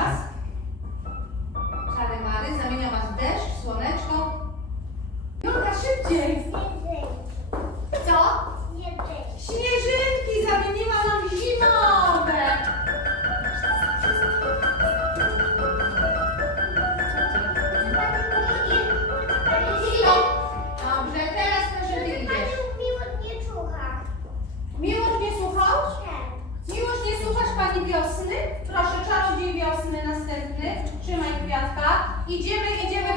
Was. Czary Mary zamienia w deszcz, słoneczko. Julka, szybciej! Co? Śnieżynki zamieniła nam w zimowe! Dobrze, teraz proszę Ty idziesz. Miłość nie słuchał? Miłość nie słuchasz Pani Wios? Idziemy, idziemy,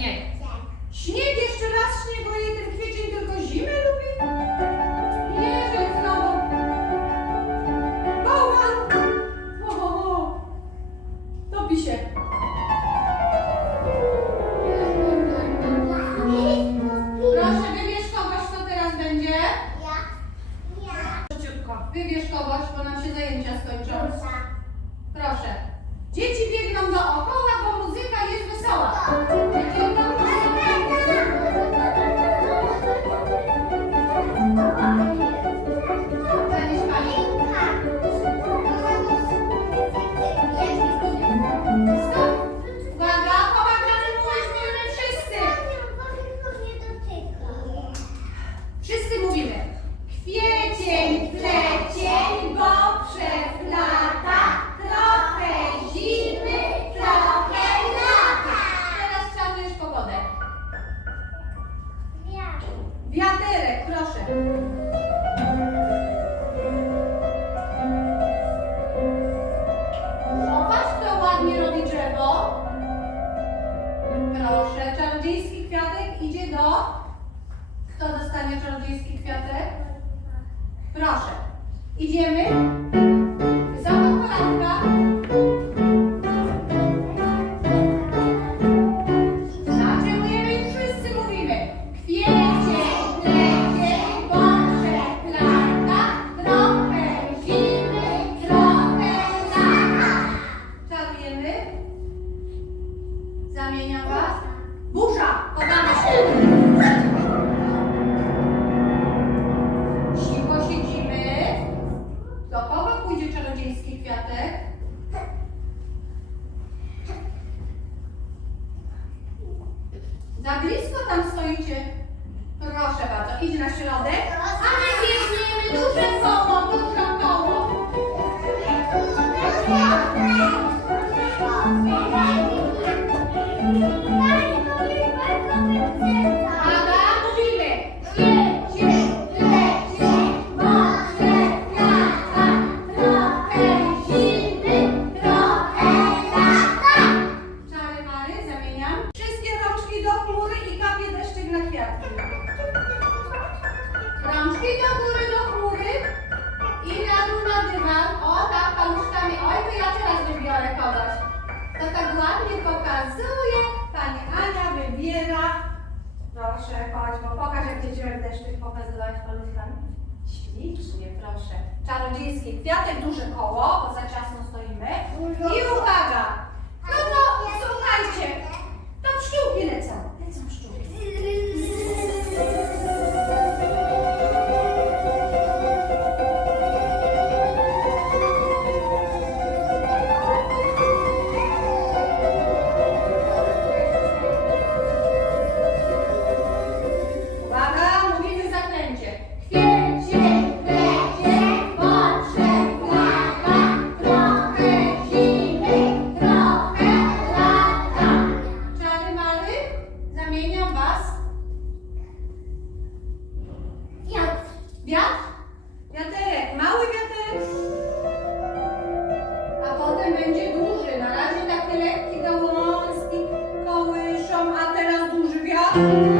śnieg? Śnieg. Jeszcze raz śnieg, ojej, ten kwiecień tylko zimę lubi. Jeże znowu. Bałwan. O, o, o. Topi się. Proszę, wybierz kogoś, kto teraz będzie. Szybciutko. Wybierz kogoś, bo nam się zajęcia skończą. Proszę. Wiaterek, proszę. Zobacz, kto ładnie robi drzewo. Proszę, czarodziejski kwiatek idzie do... Kto dostanie czarodziejski kwiatek? Proszę. Idziemy. Burza, chowamy się. Cicho siedzimy. Do kogo pójdzie czarodziejski kwiatek? Za blisko tam stoicie. Proszę bardzo, idź na środek. A my ładnie pokazuje. Pani Ania wybiera. Proszę, chodź, bo pokaż, jak dziecię w deszczyk pokazywać paluszkami. Ślicznie, proszę. Czarodziejski kwiatek, duże koło, bo za ciasno stoimy. I uwaga! Będzie duży. Na razie taki lekki gałązki kołyszą, a teraz duży wiatr.